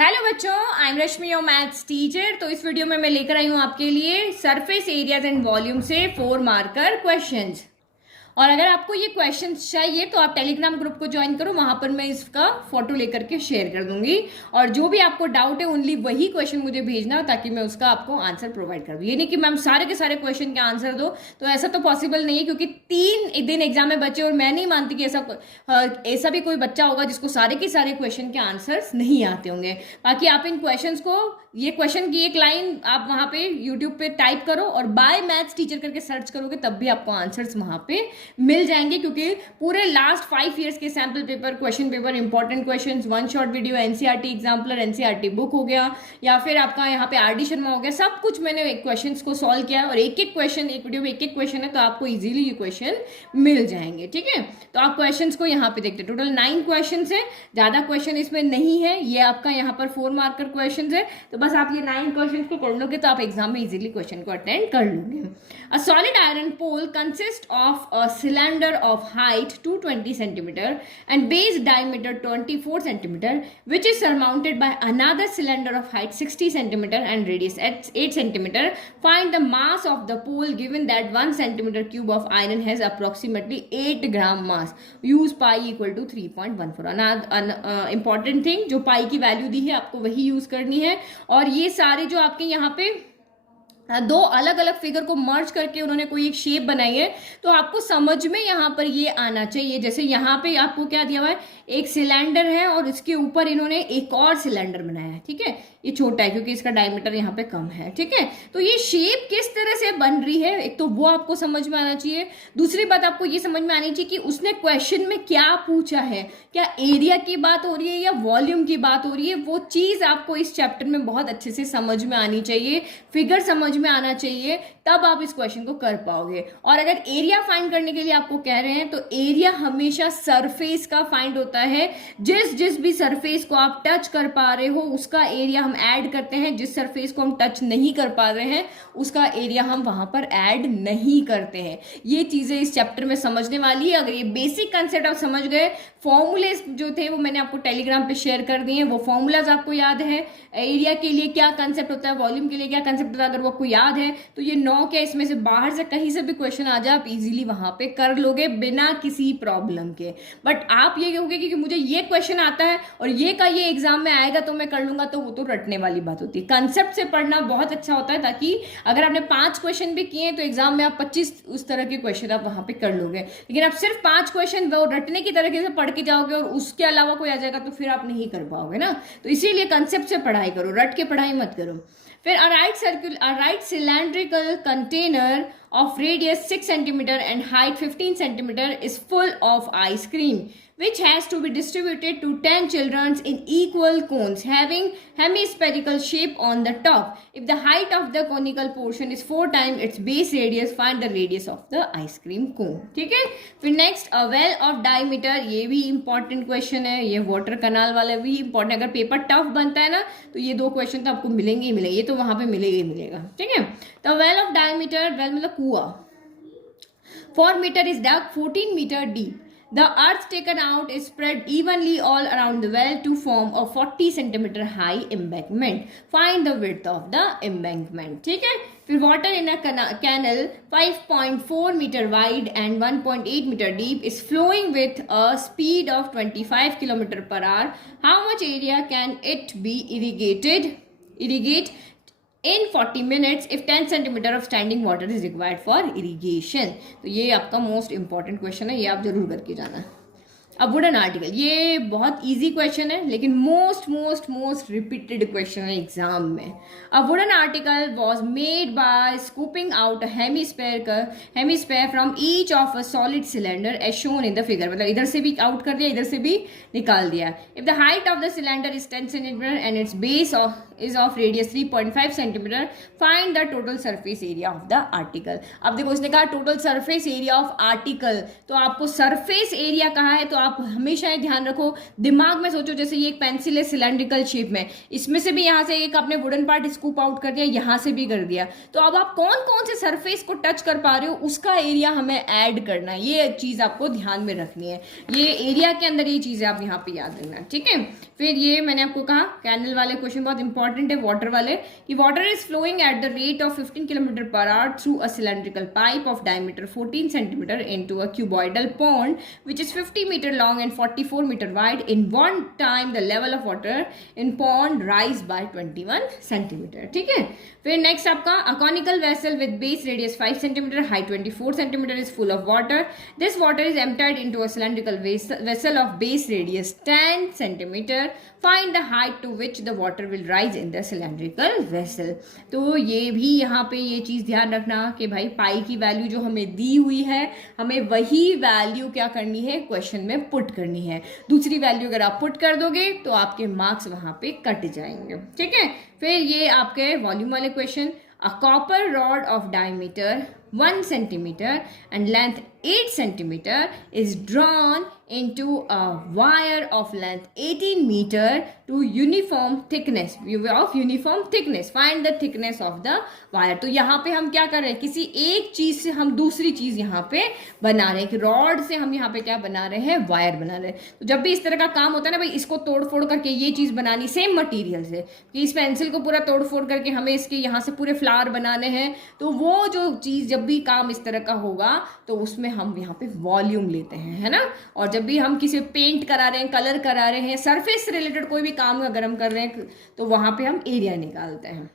Hello बच्चों, I am Rashmi your maths teacher. तो इस वीडियो में मैं लेकर आई हूं आपके लिए सरफेस एरियाज एंड वॉल्यूम से 4 मार्कर क्वेश्चंस। और अगर आपको ये क्वेश्चंस चाहिए तो आप टेलीग्राम ग्रुप को ज्वाइन करो, वहां पर मैं इसका फोटो लेकर के शेयर कर दूंगी। और जो भी आपको डाउट है ओनली वही क्वेश्चन मुझे भेजना, ताकि मैं उसका आपको आंसर प्रोवाइड कर दूँ। ये नहीं कि मैम सारे के सारे क्वेश्चन के आंसर दो, तो ऐसा तो पॉसिबल नहीं है, क्योंकि 3 दिन एग्जाम में बचे और मैं नहीं मानती कि ऐसा भी कोई बच्चा होगा जिसको सारे के सारे क्वेश्चन के आंसर्स नहीं आते होंगे। बाकी आप इन क्वेश्चंस को, ये क्वेश्चन की एक लाइन आप वहां पे यूट्यूब पे टाइप करो और बाय मैथ्स टीचर करके सर्च करोगे, तब भी आपको आंसर्स वहां पे मिल जाएंगे। क्योंकि पूरे लास्ट 5 ईयर्स के sample paper, question paper, important questions, 1 short video, NCERT exemplar, NCERT book हो गया, या फिर आपका यहाँ पे आरडी शर्मा हो गया, सब कुछ मैंने क्वेश्चन को सॉल्व किया है। और एक एक क्वेश्चन, एक वीडियो में एक एक क्वेश्चन है, तो आपको इजीली ये क्वेश्चन मिल जाएंगे। ठीक है, तो आप क्वेश्चन को यहाँ पे देखते, टोटल 9 क्वेश्चन है, ज्यादा क्वेश्चन इसमें नहीं है। ये आपका यहाँ पर 4 मार्कर क्वेश्चन है, तो बस आप ये 9 क्वेश्चन को कर लोगे तो आप एग्जाम में इजीली क्वेश्चन को अटेंड कर लोगे। A solid iron pole consist of a cylinder of height 220 centimeter and base diameter 24 centimeter, which is surmounted by another cylinder of height 60 centimeter and radius at 8 centimeter. Find the mass of the pole given that 1 centimeter cube of iron has approximately 8 gram mass. Use pi equal to 3.14. Another important thing, जो pi की value दी है आपको वही use करनी है। और ये सारे जो आपके यहाँ पे 2 अलग अलग फिगर को मर्ज करके उन्होंने कोई एक शेप बनाई है, तो आपको समझ में यहाँ पर ये आना चाहिए। जैसे यहाँ पे आपको क्या दिया हुआ है, एक सिलेंडर है और इसके ऊपर इन्होंने एक और सिलेंडर बनाया है। ठीक है, ये छोटा है क्योंकि इसका डायमीटर यहाँ पे कम है। ठीक है, तो ये शेप किस तरह से बन रही है, एक तो वो आपको समझ में आना चाहिए। दूसरी बात आपको ये समझ में आनी चाहिए कि उसने क्वेश्चन में क्या पूछा है, क्या एरिया की बात हो रही है या वॉल्यूम की बात हो रही है। वो चीज आपको इस चैप्टर में बहुत अच्छे से समझ में आनी चाहिए, फिगर समझ में आना चाहिए, तब आप इस क्वेश्चन को कर पाओगे। और अगर एरिया फाइंड करने के लिए आपको कह रहे हैं, तो एरिया हमेशा सरफेस का फाइंड होता है। जिस भी सरफेस को आप टच कर पा रहे हो उसका एरिया हम ऐड करते हैं, जिस सरफेस को हम टच नहीं कर पा रहे हैं उसका एरिया हम वहां पर ऐड नहीं करते हैं। ये चीजें इस चैप्टर में समझने वाली है। अगर ये बेसिक कंसेप्ट आप समझ गए, फॉर्मूले जो थे वो मैंने आपको टेलीग्राम पे शेयर कर दिए हैं, वो फॉर्मूलाज आपको याद है, एरिया के लिए क्या कंसेप्ट होता है, वॉल्यूम के लिए क्या कंसेप्ट होता है, अगर वो आपको याद है तो ये 9 के इसमें से बाहर से कहीं से भी क्वेश्चन आ जाए आप इजीली वहां पे कर लोगे बिना किसी प्रॉब्लम के। बट आप ये कहोगे कि मुझे ये क्वेश्चन आता है और ये का ये एग्जाम में आएगा तो मैं कर लूंगा, तो वो तो रटने वाली बात होती है। कंसेप्ट से पढ़ना बहुत अच्छा होता है, ताकि अगर आपने 5 क्वेश्चन भी किए तो एग्जाम में आप 25 उस तरह के क्वेश्चन आप वहां पे कर लोगे। लेकिन आप सिर्फ 5 क्वेश्चन वो रटने की तरीके से पढ़ के जाओगे और उसके अलावा कोई आ जाएगा तो फिर आप नहीं कर पाओगे ना। तो इसीलिए कंसेप्ट से पढ़ाई करो, रट के पढ़ाई मत करो। फिर a right cylindrical container of radius 6 centimeter and height 15 centimeter is full of ice cream, which has to be distributed to 10 children in equal cones having hemispherical shape on the top. If the height of the conical portion is 4 times its base radius, find the radius of the ice cream cone. ठीक है, फिर next a well of diameter, ये भी important question है, ये water कनाल वाला भी important. अगर पेपर टफ बनता है ना तो ये 2 क्वेश्चन तो आपको मिलेंगे ही मिलेंगे, ये तो वहां पे मिलेगा ही मिलेगा। ठीक है, तो well of diameter, well मतलब कुआं, 4 meter is dug 14 meter deep. The earth taken out is spread evenly all around the well to form a 40 centimeter high embankment. Find the width of the embankment. ठीक है, फिर water in a canal 5.4 meter wide and 1.8 meter deep is flowing with a speed of 25 km per hour. How much area can it be irrigate in 40 minutes if 10 centimeter of standing water is required for irrigation? तो ये आपका most important question है, ये आप जरूर करके जाना। अब वुडन आर्टिकल, ये बहुत इजी क्वेश्चन है लेकिन मोस्ट रिपीटेड क्वेश्चन है एग्जाम में। A wooden article was made by scooping out hemisphere from each of a solid cylinder as shown in the figure. मतलब इधर से भी आउट कर दिया, इधर से भी निकाल दिया। If the height of the cylinder is 10 centimetre and it's base is of radius 3.5 centimeter, find the total surface area of the article. अब देखो उसने कहा total surface area of article, तो आपको surface area कहा है तो आप हमेशा ये ध्यान रखो, दिमाग में सोचो जैसे ये एक पेंसिल है सिलेंड्रिकल शेप में, इसमें से भी यहाँ से एक आपने वुडन पार्ट स्कूप आउट कर दिया, यहाँ से भी कर दिया, तो अब आप कौन कौन से सरफेस को टच कर पा रहे हो उसका एरिया हमें ऐड करना है, ये चीज आपको ध्यान में रखनी है। ये एरिया के अंदर ये चीजें आप यहाँ पे याद रखना, ठीक है। फिर ये मैंने आपको कहा कैंडल वाले क्वेश्चन बहुत इंपॉर्टेंट है, वाटर वाले, कि water is flowing at the rate of 15 kilometre per hour through a cylindrical pipe of diameter 14 centimetre into a cuboidal pond which is 50 metre long and 44 metre wide. In one time the level of water in pond rise by 21 centimetre, ठीक है। फिर next आपका a conical vessel with base radius 5 centimetre, height 24 centimetre is full of water. This water is emptied into a cylindrical vessel of base radius 10 centimetre. Find the height to which the water will rise in the cylindrical vessel. तो ये भी यहाँ पे ये चीज ध्यान रखना कि भाई पाई की वैल्यू जो हमें दी हुई है, हमें वही वैल्यू क्या करनी है, क्वेश्चन में पुट करनी है। दूसरी वैल्यू अगर आप पुट कर दोगे तो आपके मार्क्स वहां पे कट जाएंगे, ठीक है। फिर ये आपके वॉल्यूम वाले question, a copper rod of diameter 1 centimetre and length 8 centimeter is drawn into a wire of length 18 meter to uniform thickness of uniform thickness. Find the thickness of the wire. तो यहाँ पे हम क्या कर रहे हैं, किसी एक चीज से हम दूसरी चीज यहाँ पे बना रहे हैं, कि रॉड से हम यहाँ पे क्या बना रहे हैं, वायर बना रहे हैं। तो जब भी इस तरह का काम होता है ना भाई, इसको तोड़ फोड़ करके ये चीज बनानी सेम मटेरियल से, कि इस पेंसिल को पूरा तोड़ फोड़ करके हमें इसके यहाँ से पूरे फ्लावर बनाने हैं, तो वो जो चीज जब भी काम इस तरह का होगा तो उसमें हम यहाँ पे वॉल्यूम लेते हैं, है ना। और जब भी हम किसी पेंट करा रहे हैं, कलर करा रहे हैं, सरफेस से रिलेटेड कोई भी काम अगर हम कर रहे हैं तो वहां पे हम एरिया निकालते हैं।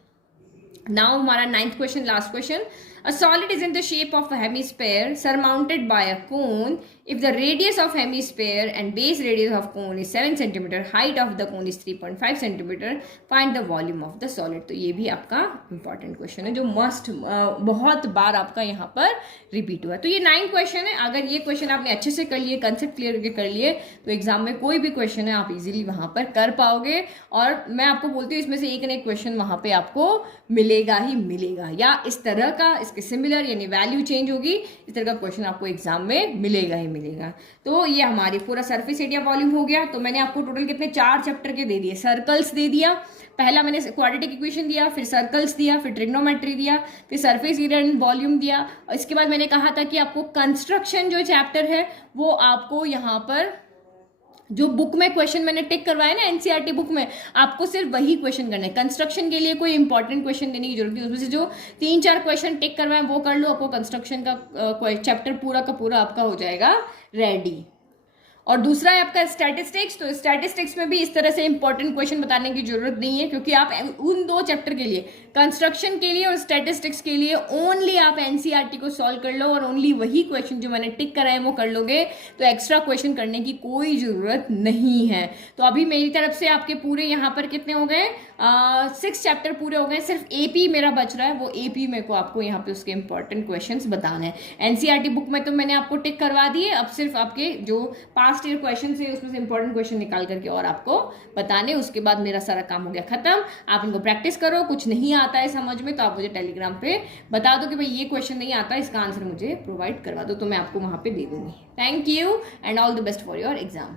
नाउ हमारा 9th question, last question, a solid is in the shape of a hemisphere surmounted by a cone. If the radius of hemisphere and base radius of cone is 7 centimeter, height of the cone is 3.5 centimeter, find the volume of the solid. तो ये भी आपका important question है जो must बहुत बार आपका यहाँ पर रिपीट हुआ है। तो ये 9 क्वेश्चन है, अगर ये क्वेश्चन आपने अच्छे से कर लिए, कंसेप्ट क्लियर करके कर लिए, तो एग्जाम में कोई भी क्वेश्चन है आप इजीली वहां पर कर पाओगे। और मैं आपको बोलती हूँ इसमें से एक न एक क्वेश्चन वहां पे आपको मिलेगा ही मिलेगा, या इस तरह का इसके सिमिलर यानी वैल्यू चेंज होगी, इस तरह का क्वेश्चन आपको एग्जाम में मिलेगा ही मिलेगा। तो ये हमारी पूरा सरफेस एरिया वॉल्यूम हो गया। तो मैंने आपको टोटल कितने 4 चैप्टर के दे दिए, सर्कल्स दे दिया, पहला मैंने क्वाड्रेटिक इक्वेशन दिया, फिर सर्कल्स दिया, फिर ट्रिग्नोमेट्री दिया, फिर सरफेस एरिया एंड वॉल्यूम दिया, और इसके बाद मैंने कहा था कि आपको कंस्ट्रक्शन जो चैप्टर है वो आपको यहाँ पर जो बुक में क्वेश्चन मैंने टिक करवाया ना एनसीईआरटी बुक में, आपको सिर्फ वही क्वेश्चन करने हैं। कंस्ट्रक्शन के लिए कोई इंपॉर्टेंट क्वेश्चन देने की जरूरत नहीं, उसमें से जो 3-4 क्वेश्चन टिक करवाए वो कर लो, आपको कंस्ट्रक्शन का चैप्टर पूरा का पूरा आपका हो जाएगा रेडी। और दूसरा है आपका स्टैटिस्टिक्स। तो स्टैटिस्टिक्स में भी इस तरह से इंपॉर्टेंट क्वेश्चन बताने की जरूरत नहीं है, क्योंकि आप उन 2 चैप्टर के लिए, कंस्ट्रक्शन के लिए और स्टैटिस्टिक्स के लिए, ओनली आप एनसीईआरटी को सॉल्व कर लो और ओनली वही क्वेश्चन जो मैंने टिक कराए वो कर लोगे, तो एक्स्ट्रा क्वेश्चन करने की कोई जरूरत नहीं है। तो अभी मेरी तरफ से आपके पूरे यहाँ पर कितने हो गए, 6 चैप्टर पूरे हो गए, सिर्फ एपी मेरा बच रहा है, वो एपी मेरे को आपको यहाँ पे उसके इंपॉर्टेंट क्वेश्चंस बताने हैं। एनसीईआरटी बुक में तो मैंने आपको टिक करवा दिए, अब सिर्फ आपके जो पास्ट ईयर क्वेश्चन है उसमें से इंपॉर्टेंट क्वेश्चन निकाल करके और आपको बताने, उसके बाद मेरा सारा काम हो गया खत्म। आप इनको प्रैक्टिस करो, कुछ नहीं आता है समझ में तो आप मुझे टेलीग्राम पे बता दो कि भाई ये क्वेश्चन नहीं आता, इसका आंसर मुझे प्रोवाइड करवा दो, तो मैं आपको वहां पे दे दूंगी। Thank you and all the best for your exam.